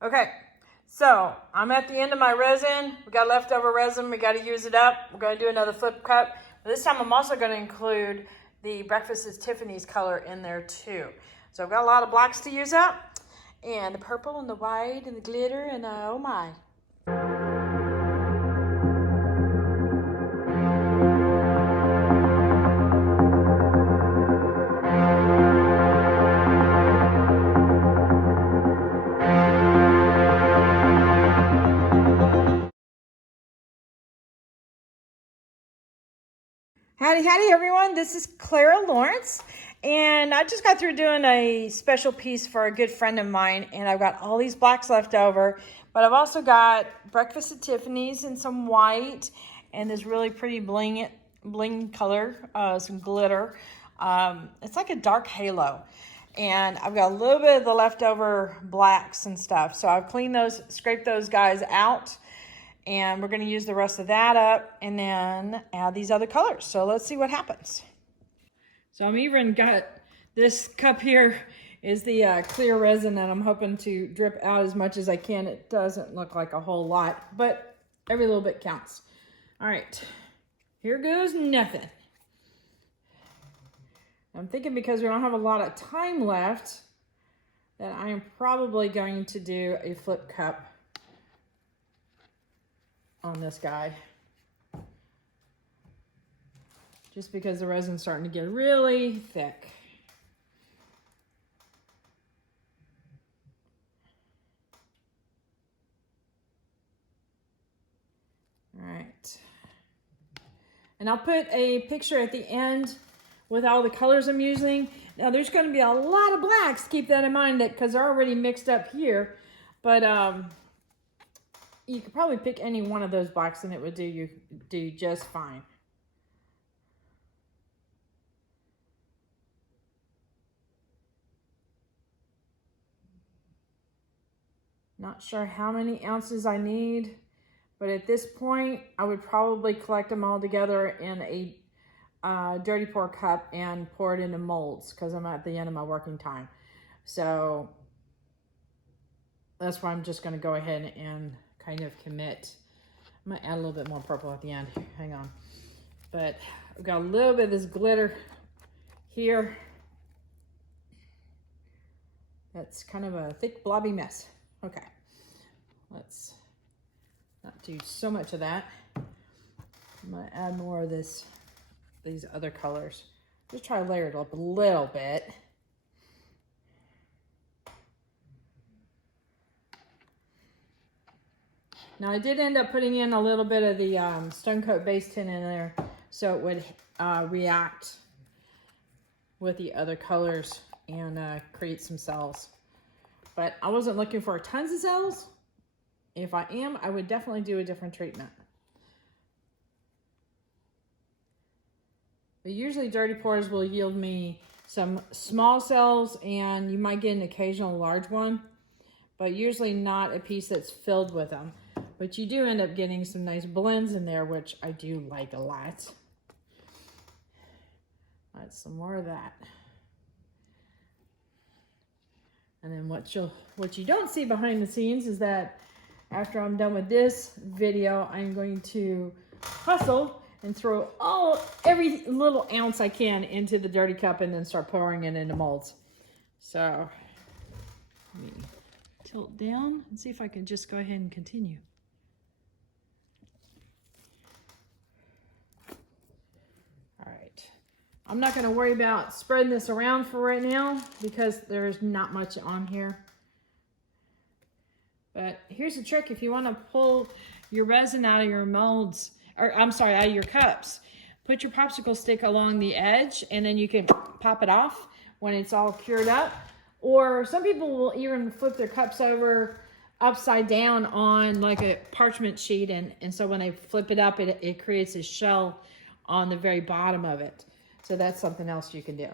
Okay, so I'm at the end of my resin. We got leftover resin. We got to use it up. We're going to do another flip cup. But this time I'm also going to include the Breakfast at Tiffany's color in there too. So I've got a lot of blacks to use up. And the purple and the white and the glitter and oh my. Howdy, howdy, everyone. This is Clara Lawrence, and I just got through doing a special piece for a good friend of mine, and I've got all these blacks left over, but I've also got Breakfast at Tiffany's and some white, and this really pretty bling color, some glitter. It's like a dark halo, and I've got a little bit of the leftover blacks and stuff, so I've cleaned those, scraped those guys out. And we're going to use the rest of that up and then add these other colors. So let's see what happens. So I'm even got this cup here is the clear resin that I'm hoping to drip out as much as I can. It doesn't look like a whole lot, but every little bit counts. All right, here goes nothing. I'm thinking because we don't have a lot of time left that I am probably going to do a flip cup on this guy, just because the resin's starting to get really thick. All right, and I'll put a picture at the end with all the colors I'm using. Now there's going to be a lot of blacks, keep that in mind, that because they're already mixed up here, but you could probably pick any one of those blacks and it would do just fine. Not sure how many ounces I need, but at this point, I would probably collect them all together in a dirty pour cup and pour it into molds because I'm at the end of my working time. So that's why I'm just going to go ahead and kind of commit. I'm going to add a little bit more purple at the end. Hang on. But I've got a little bit of this glitter here. That's kind of a thick, blobby mess. Okay. Let's not do so much of that. I'm going to add more of these other colors. Just try to layer it up a little bit. Now I did end up putting in a little bit of the Stone Coat base tin in there so it would react with the other colors and create some cells. But I wasn't looking for tons of cells. If I am, I would definitely do a different treatment. But usually dirty pours will yield me some small cells and you might get an occasional large one, but usually not a piece that's filled with them. But you do end up getting some nice blends in there, which I do like a lot. Add some more of that. And then what you don't see behind the scenes is that after I'm done with this video, I'm going to hustle and throw every little ounce I can into the dirty cup and then start pouring it into molds. So let me tilt down and see if I can just go ahead and continue. All right, I'm not going to worry about spreading this around for right now because there's not much on here. But here's the trick: if you want to pull your resin out of your molds, or I'm sorry, out of your cups, put your popsicle stick along the edge and then you can pop it off when it's all cured up. Or some people will even flip their cups over upside down on like a parchment sheet, and so when they flip it up, it creates a shell on the very bottom of it. So that's something else you can do.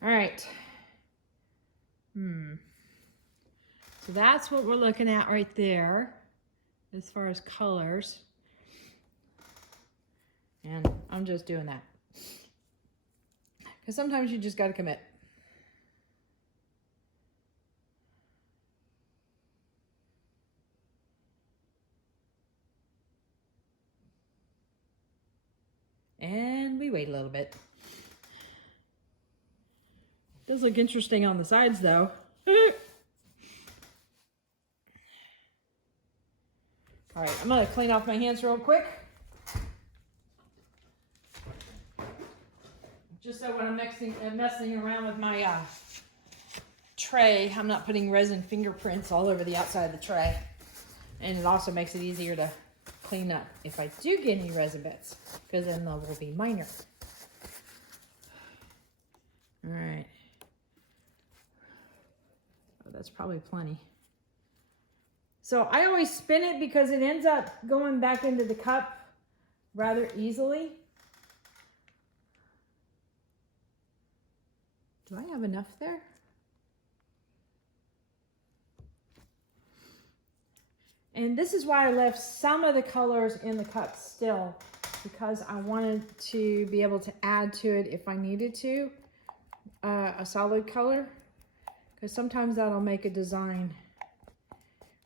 All right. So that's what we're looking at right there as far as colors. And I'm just doing that because sometimes you just got to commit. And we wait a little bit. Does look interesting on the sides though. All right, I'm gonna clean off my hands real quick. Just so when I'm messing around with my tray, I'm not putting resin fingerprints all over the outside of the tray. And it also makes it easier to clean up if I do get any resin bits, because then they will be minor. All right. Oh, that's probably plenty. So I always spin it because it ends up going back into the cup rather easily. Do I have enough there? And this is why I left some of the colors in the cup still, because I wanted to be able to add to it if I needed to, a solid color, because sometimes that'll make a design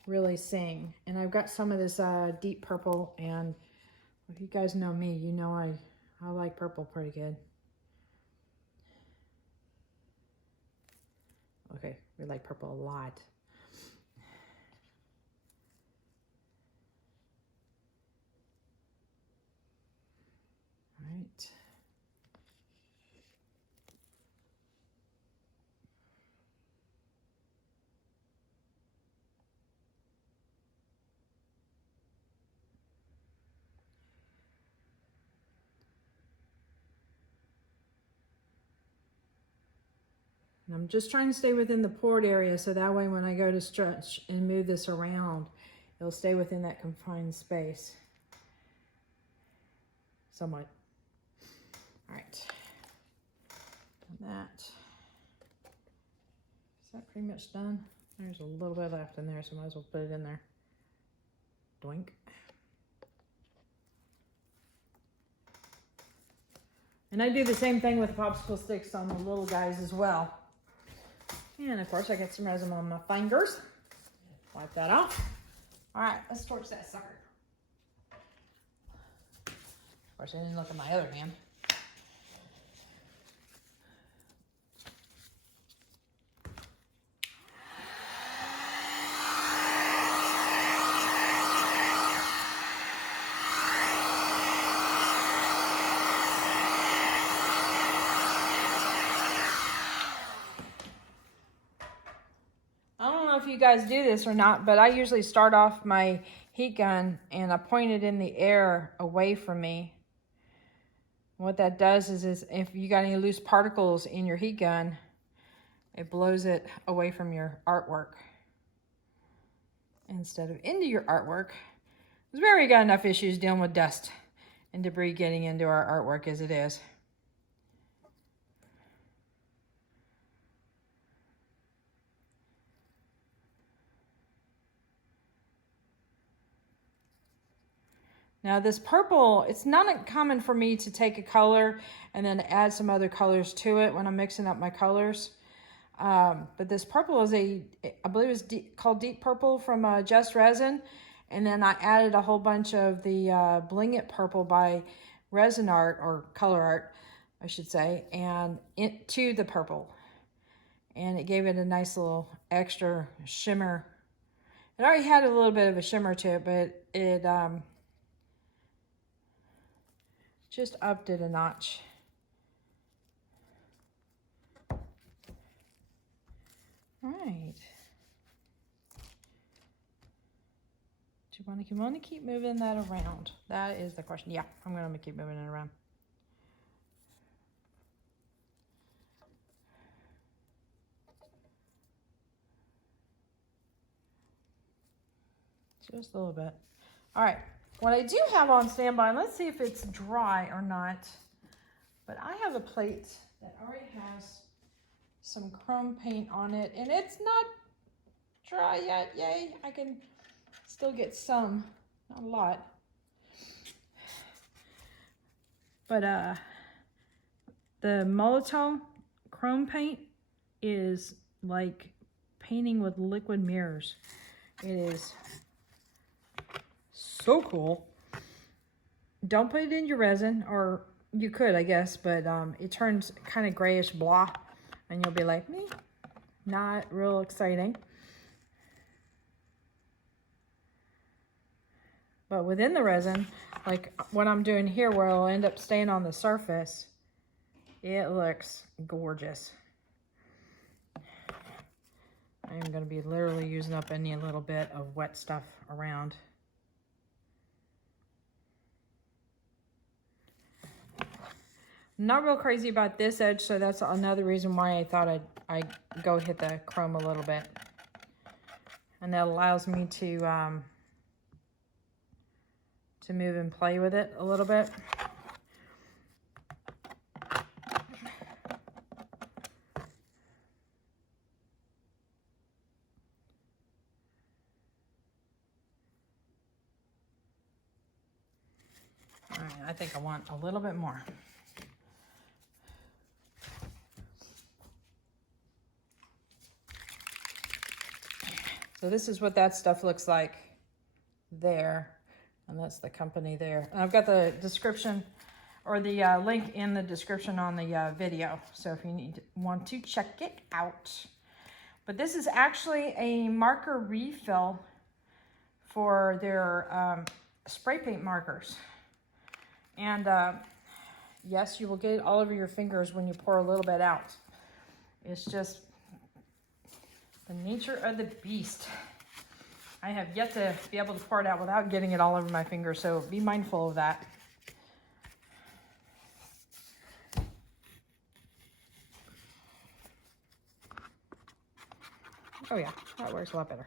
really sing. And I've got some of this deep purple, and if you guys know me, you know I like purple pretty good. Okay, we like purple a lot. All right. And I'm just trying to stay within the poured area, so that way when I go to stretch and move this around, it'll stay within that confined space. Somewhat. All right. That. Is that pretty much done? There's a little bit left in there, so I might as well put it in there. Doink. And I do the same thing with popsicle sticks on the little guys as well. And of course I get some resin on my fingers. Wipe that off. All right, let's torch that sucker. Of course I didn't look at my other hand. If you guys do this or not, but I usually start off my heat gun and I point it in the air away from me. What that does is if you got any loose particles in your heat gun, it blows it away from your artwork instead of into your artwork. Because we already got enough issues dealing with dust and debris getting into our artwork as it is. Now this purple, it's not uncommon for me to take a color and then add some other colors to it when I'm mixing up my colors. But this purple is I believe it's called Deep Purple from Just Resin. And then I added a whole bunch of the Bling It Purple by Resin Art, or Color Art, I should say, and to the purple. And it gave it a nice little extra shimmer. It already had a little bit of a shimmer to it, but it just upped it a notch. All right. Do you want to keep moving that around? That is the question. Yeah, I'm going to keep moving it around. Just a little bit. All right. What I do have on standby, let's see if it's dry or not, but I have a plate that already has some chrome paint on it, and it's not dry yet. Yay, I can still get some, not a lot. But the Molotow chrome paint is like painting with liquid mirrors. It is so cool. Don't put it in your resin, or you could, I guess, but it turns kind of grayish blah, and you'll be like, me, not real exciting. But within the resin, like what I'm doing here where it'll end up staying on the surface, it looks gorgeous. I am going to be literally using up any little bit of wet stuff around. Not real crazy about this edge, so that's another reason why I thought I'd go hit the chrome a little bit. And that allows me to move and play with it a little bit. All right, I think I want a little bit more. So this is what that stuff looks like there. And that's the company there. And I've got the description or the link in the description on the video. So if you want to check it out. But this is actually a marker refill for their spray paint markers. And yes, you will get it all over your fingers when you pour a little bit out. It's just the nature of the beast. I have yet to be able to pour it out without getting it all over my finger, so be mindful of that. Oh yeah, that works a lot better.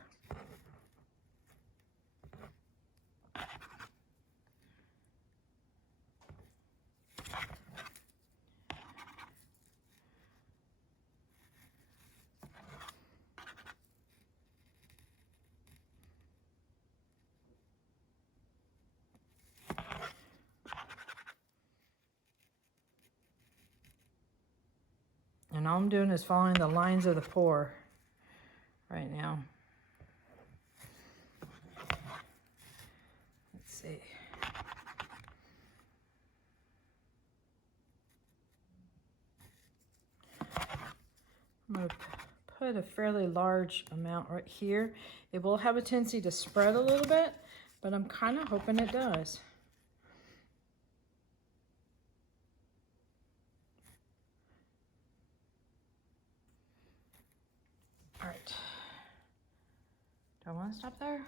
And all I'm doing is following the lines of the pour right now. Let's see. I'm going to put a fairly large amount right here. It will have a tendency to spread a little bit, but I'm kind of hoping it does. All right. Do I want to stop there?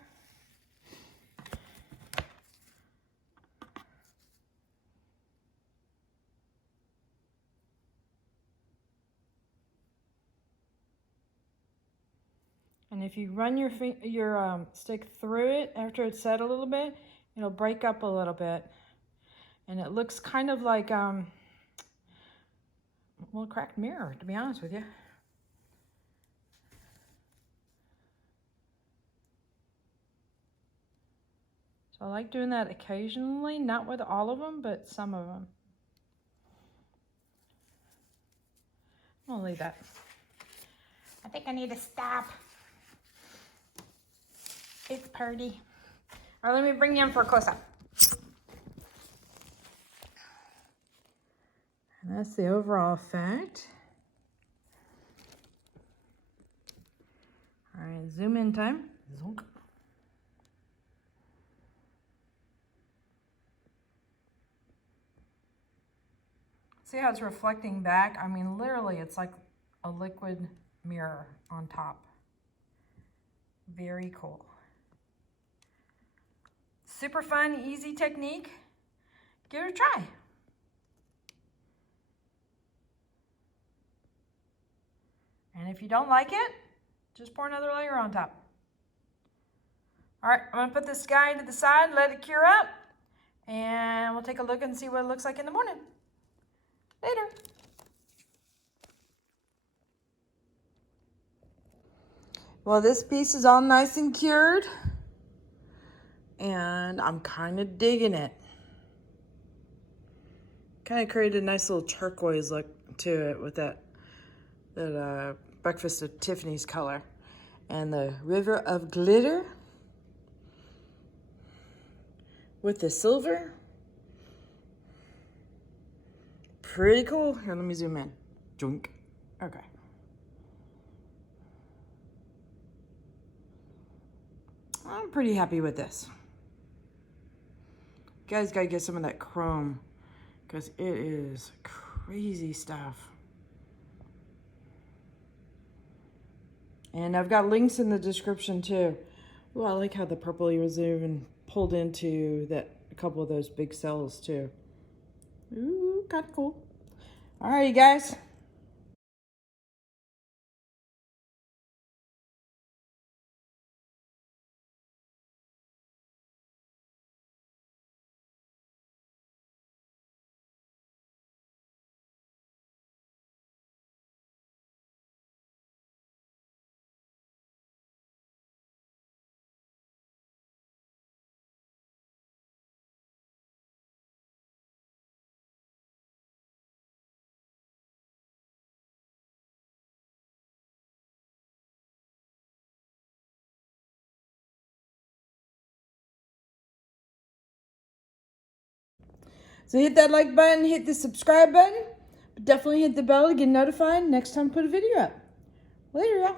And if you run your stick through it after it's set a little bit, it'll break up a little bit. And it looks kind of like well, a cracked mirror, to be honest with you. So I like doing that occasionally, not with all of them, but some of them. I'm gonna leave that. I think I need to stop. It's pretty. All right, let me bring you in for a close-up. And that's the overall effect. All right, zoom in time. Zoom. See how it's reflecting back? I mean, literally, it's like a liquid mirror on top. Very cool. Super fun, easy technique. Give it a try. And if you don't like it, just pour another layer on top. All right, I'm gonna put this guy to the side, let it cure up, and we'll take a look and see what it looks like in the morning. Later. Well, this piece is all nice and cured, and I'm kind of digging it. Kind of created a nice little turquoise look to it with that Breakfast of Tiffany's color. And the river of glitter with the silver. pretty cool. Here, let me zoom in. Joink. Okay. I'm pretty happy with this. You guys gotta get some of that chrome because it is crazy stuff. And I've got links in the description too. Ooh, I like how the purple was even pulled into that a couple of those big cells too. Ooh, kind of cool. All right, you guys. So hit that like button, hit the subscribe button, but definitely hit the bell to get notified next time I put a video up. Later, y'all.